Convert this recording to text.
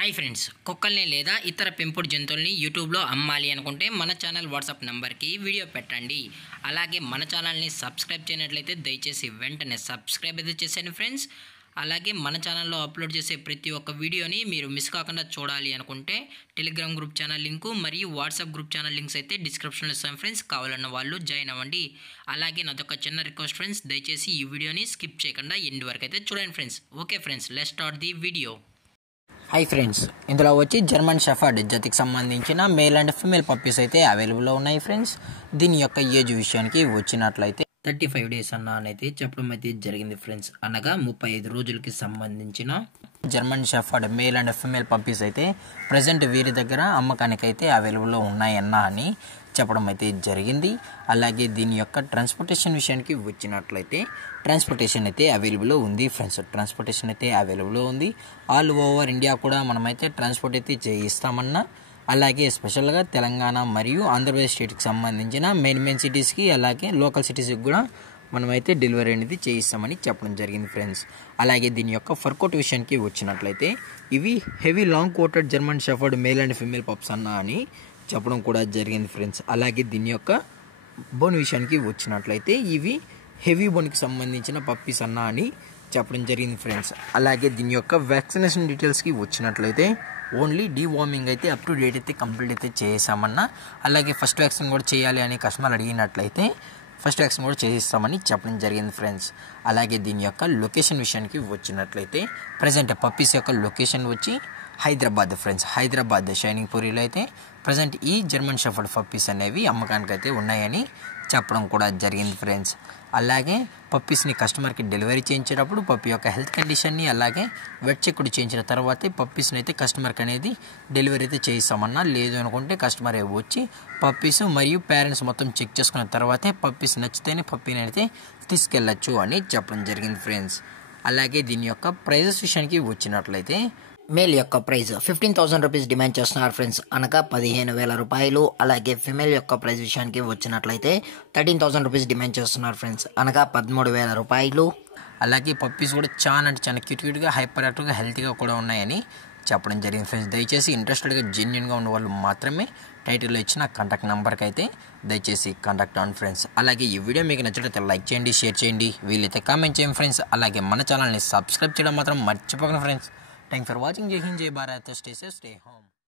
Hi friends, కుక్కల్ని లేదా ఇతర పెంపుడు జంతువుల్ని యూట్యూబ్లో అమ్మాలి అనుకుంటే మన ఛానల్ వాట్సాప్ నెంబర్కి వీడియో పెట్టండి. అలాగే మన ఛానల్ని సబ్స్క్రైబ్ చేయనట్లయితే దయచేసి వెంటనే సబ్స్క్రైబ్ అయితే చేసేయండి ఫ్రెండ్స్. అలాగే మన ఛానల్లో అప్లోడ్ చేసే ప్రతి ఒక్క వీడియోని మీరు మిస్ కాకుండా చూడాలి అనుకుంటే టెలిగ్రామ్ గ్రూప్ ఛానల్ లింకు మరియు వాట్సాప్ గ్రూప్ ఛానల్ లింక్స్ అయితే డిస్క్రిప్షన్లో ఇస్తాను ఫ్రెండ్స్. కావాలన్న వాళ్ళు జాయిన్ అవ్వండి. అలాగే నాదొక చిన్న రిక్వెస్ట్ ఫ్రెండ్స్, దయచేసి ఈ వీడియోని స్కిప్ చేయకుండా ఎండ్ వరకు అయితే చూడండి friends. Okay friends, let's start the video. Hi friends, ఇందులో వచ్చి జర్మన్ షెఫర్డ్ జాతికి సంబంధించిన మేల్ అండ్ ఫీమేల్ పప్పీస్ అయితే అవైలబుల్లో ఉన్నాయి ఫ్రెండ్స్. దీని యొక్క ఏజ్ విషయానికి వచ్చినట్లయితే 35 డేస్ అనేది చెప్పడం అయితే జరిగింది ఫ్రెండ్స్. అనగా 35 రోజులకి సంబంధించిన German shepherd male and female puppies అయితే ప్రజెంట్ వీరి దగ్గర అమ్మకానికి అయితే అవైలబుల్లో ఉన్నాయన్నా అని చెప్పడం అయితే జరిగింది. అలాగే దీని యొక్క ట్రాన్స్పోర్టేషన్ విషయానికి వచ్చినట్లయితే ట్రాన్స్పోర్టేషన్ అయితే అవైలబుల్లో ఉంది ఫ్రెండ్స్. ట్రాన్స్పోర్టేషన్ అయితే అవైలబుల్లో ఉంది. ఆల్ ఓవర్ ఇండియా కూడా మనమైతే ట్రాన్స్పోర్ట్ అయితే చేయిస్తామన్నా, అలాగే స్పెషల్గా తెలంగాణ మరియు ఆంధ్రప్రదేశ్ స్టేట్కి సంబంధించిన మెయిన్ సిటీస్కి అలాగే లోకల్ సిటీస్కి కూడా మనమైతే డెలివరీ అనేది చేయిస్తామని చెప్పడం జరిగింది ఫ్రెండ్స్. అలాగే దీని యొక్క ఫర్ కోట్ విషయానికి వచ్చినట్లయితే ఇవి heavy long coated German shepherd male and female pups అన్నా అని చెప్పడం కూడా జరిగింది ఫ్రెండ్స్. అలాగే దీని యొక్క బోన్ విషయానికి వచ్చినట్లయితే ఇవి హెవీ బోన్కి సంబంధించిన పప్పీస్ అన్నా అని చెప్పడం జరిగింది ఫ్రెండ్స్. అలాగే దీని యొక్క వ్యాక్సినేషన్ డీటెయిల్స్కి వచ్చినట్లయితే ఓన్లీ డీవార్మింగ్ అయితే అప్ టు డేట్ అయితే కంప్లీట్ అయితే చేసామన్నా, అలాగే ఫస్ట్ వ్యాక్సిన్ కూడా చేయాలి అని కస్టమర్ అడిగినట్లయితే ఫస్ట్ వ్యాక్సిన్ కూడా చేయిస్తామని చెప్పడం జరిగింది ఫ్రెండ్స్. అలాగే దీని యొక్క లొకేషన్ విషయానికి వచ్చినట్లయితే ప్రజెంట్ పప్పీస్ యొక్క లొకేషన్ వచ్చి హైదరాబాద్ ఫ్రెండ్స్. హైదరాబాద్ షైనింగ్ పూరిలో అయితే ప్రజెంట్ ఈ జర్మన్ షెఫర్డ్ పప్పీస్ అనేవి అమ్మకానికి అయితే ఉన్నాయని చెప్పడం కూడా జరిగింది ఫ్రెండ్స్. అలాగే పప్పీస్ని కస్టమర్కి డెలివరీ చేయించేటప్పుడు పప్పీ యొక్క హెల్త్ కండిషన్ని అలాగే వెట్ చెక్ చేయించిన తర్వాతే పప్పీస్ని అయితే కస్టమర్కి అనేది డెలివరీ అయితే చేయిస్తామన్నా, లేదు అనుకుంటే కస్టమర్ వచ్చి పప్పీస్ మరియు పేరెంట్స్ మొత్తం చెక్ చేసుకున్న తర్వాతే పప్పీస్ నచ్చితేనే పప్పీని అయితే తీసుకెళ్ళచ్చు అని చెప్పడం జరిగింది ఫ్రెండ్స్. అలాగే దీని యొక్క ప్రైజెస్ విషయానికి వచ్చినట్లయితే మేల్ యొక్క ప్రైస్ 15,000 రూపీస్ డిమాండ్ చేస్తున్నారు ఫ్రెండ్స్, అనగా 15,000 రూపాయలు. అలాగే ఫిమేల్ యొక్క ప్రైస్ విషయానికి వచ్చినట్లయితే 13,000 రూపీస్ డిమాండ్ చేస్తున్నారు ఫ్రెండ్స్, అనగా 13,000 రూపాయలు. అలాగే పప్పీస్ కూడా చాలా క్యూట్గా హైపర్ యాక్టివ్గా హెల్తీగా కూడా ఉన్నాయని చెప్పడం జరిగింది ఫ్రెండ్స్. దయచేసి ఇంట్రెస్టెడ్గా జెన్యున్గా ఉన్న వాళ్ళు మాత్రమే టైటిల్లో ఇచ్చిన కాంటాక్ట్ నెంబర్కి అయితే దయచేసి కాంటాక్ట్ అవ్వండి ఫ్రెండ్స్. అలాగే ఈ వీడియో మీకు నచ్చినట్లయితే లైక్ చేయండి, షేర్ చేయండి, వీలైతే కామెంట్ చేయండి ఫ్రెండ్స్. అలాగే మన ఛానల్ని సబ్స్క్రైబ్ చేయడం మాత్రం మర్చిపోకండి friends. Thanks for watching. Jai Hind, Jai Bharat. Stay safe, stay home.